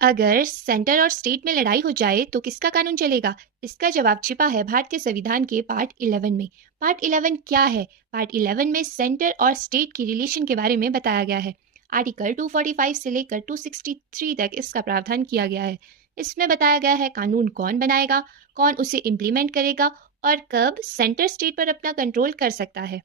अगर सेंटर और स्टेट में लड़ाई हो जाए तो किसका कानून चलेगा? इसका जवाब छिपा है भारतीय संविधान के पार्ट 11 में। पार्ट 11 क्या है? पार्ट 11 में सेंटर और स्टेट की रिलेशन के बारे में बताया गया है। आर्टिकल 245 से लेकर 263 तक इसका प्रावधान किया गया है। इसमें बताया गया है कानून कौन बनाएगा, कौन उसे इम्प्लीमेंट करेगा और कब सेंटर स्टेट पर अपना कंट्रोल कर सकता है।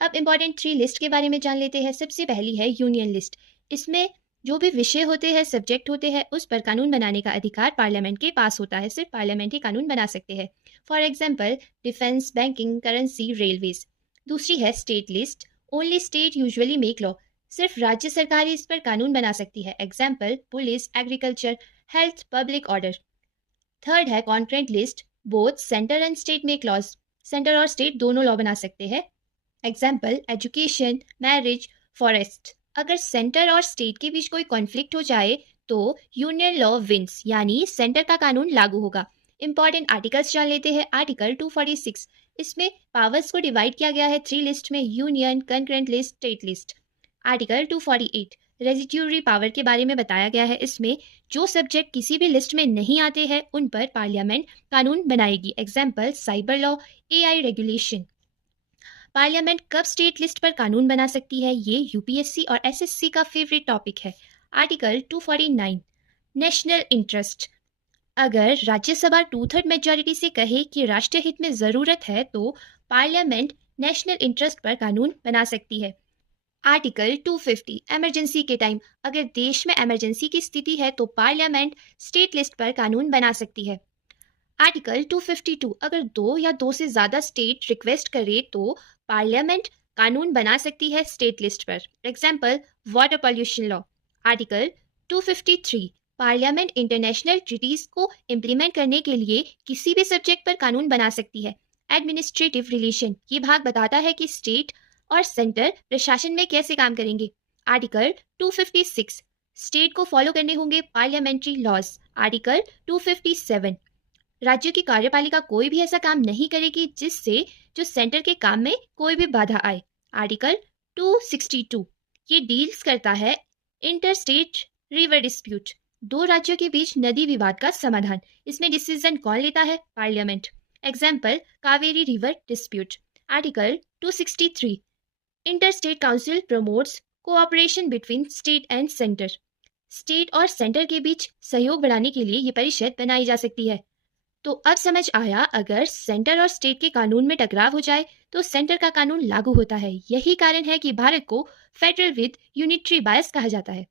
अब इम्पॉर्टेंट 3 लिस्ट के बारे में जान लेते हैं। सबसे पहली है यूनियन लिस्ट। इसमें जो भी विषय होते हैं, सब्जेक्ट होते हैं, उस पर कानून बनाने का अधिकार पार्लियामेंट के पास होता है। सिर्फ पार्लियामेंट ही कानून बना सकते हैं। For example defence, banking, currency, railways. दूसरी है state list. Only state usually make law. सिर्फ राज्य सरकार ही इस पर कानून बना सकती है। Example police, agriculture, health, public order. Third है concurrent list. Both centre and state make laws. Centre और स्टेट दोनों लॉ बना सकते हैं। Example education, marriage, forest. अगर सेंटर और स्टेट के बीच कोई कॉन्फ्लिक्ट हो जाए तो यूनियन लॉ विंस, यानी सेंटर का कानून लागू होगा। इंपॉर्टेंट आर्टिकल्स जान लेते हैं। आर्टिकल 246, इसमें पावर्स को डिवाइड किया गया है 3 लिस्ट में: union, concurrent list, state list. Article 248 residuary power के बारे में बताया गया है। इसमें जो सब्जेक्ट किसी भी लिस्ट में नहीं आते हैं उन पर पार्लियामेंट कानून बनाएगी। Example cyber law, AI regulation. Parliament कब स्टेट लिस्ट पर कानून बना सकती है, ये यूपीएससी और एसएससी का फेवरेट टॉपिक है। Article 249 national interest. अगर राज्यसभा 2/3 मेजॉरिटी से कहे कि राष्ट्रीय हित में जरूरत है तो पार्लियामेंट नेशनल इंटरेस्ट पर कानून बना सकती है। आर्टिकल 250 इमरजेंसी के टाइम। अगर देश में इमरजेंसी की स्थिति है तो पार्लियामेंट स्टेट लिस्ट पर कानून बना सकती है। आर्टिकल 252 अगर 2 या 2 से ज़्यादा स्टेट रिक्वेस्ट करे तो पार्लियामेंट कानून बना सकती है स्टेट लिस्ट पर। Example water pollution law. Article 253 parliament international treaties को इम्प्लीमेंट करने के लिए किसी भी सब्जेक्ट पर कानून बना सकती है। एडमिनिस्ट्रेटिव रिलेशन, ये भाग बताता है कि स्टेट और सेंटर प्रशासन में कैसे काम करेंगे। आर्टिकल 256 स्टेट को फॉलो करने होंगे पार्लियामेंट्री लॉज। आर्टिकल 257 राज्यों की कार्यपालिका कोई भी ऐसा काम नहीं करेगी जिससे जो सेंटर के काम में कोई भी बाधा आए। आर्टिकल 262 ये डील्स करता है इंटर स्टेट रिवर डिस्प्यूट, दो राज्यों के बीच नदी विवाद का समाधान। इसमें डिसीजन कौन लेता है? Parliament. Example Kaveri river dispute. Article 263 inter state council promotes cooperation between state and centre. State और सेंटर के बीच सहयोग बढ़ाने के लिए ये परिषद बनाई जा सकती है। तो अब समझ आया, अगर सेंटर और स्टेट के कानून में टकराव हो जाए तो सेंटर का कानून लागू होता है। यही कारण है कि भारत को फेडरल विद यूनिटरी बायस कहा जाता है।